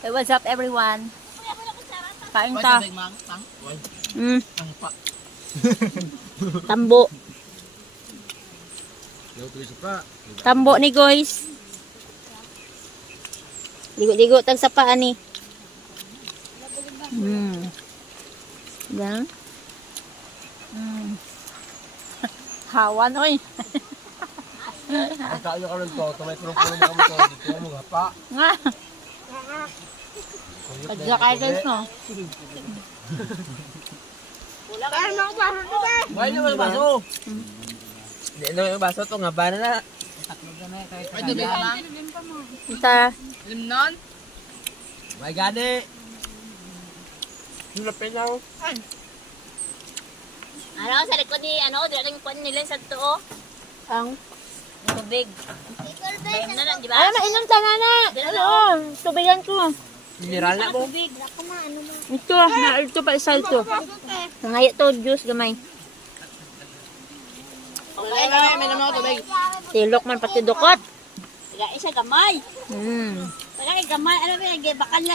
Hey, what's up everyone? Kain ta. Tambo. Tambo ni guys. Ligo-ligo tag sa paa ni. Yan. Hawan oy. Kayo ka rin to, tumay pulong-pulong na kami to, dito mo nga pa. Nga. Kadya kayo guys no. May naman yung baso. Hindi naman yung baso to nga ba na. Ay, dubi ka na. Kita. Limnon? May gani. Hinapin ako. Ano sa likod ni dito yung kuan nila sa tuo. Ang tubig. Bayam na lang, di ba? Ay, mainom ta na. Ano? Tubigan ko. Mineral na mo. Ito, ito pa isa ito. Nangaya to, juice gamay. Okay, may naman ako tubig. Tilok man pati dukot. Tiga isa gamay. Hmm. Wala kay gamay, ano ba, bakal na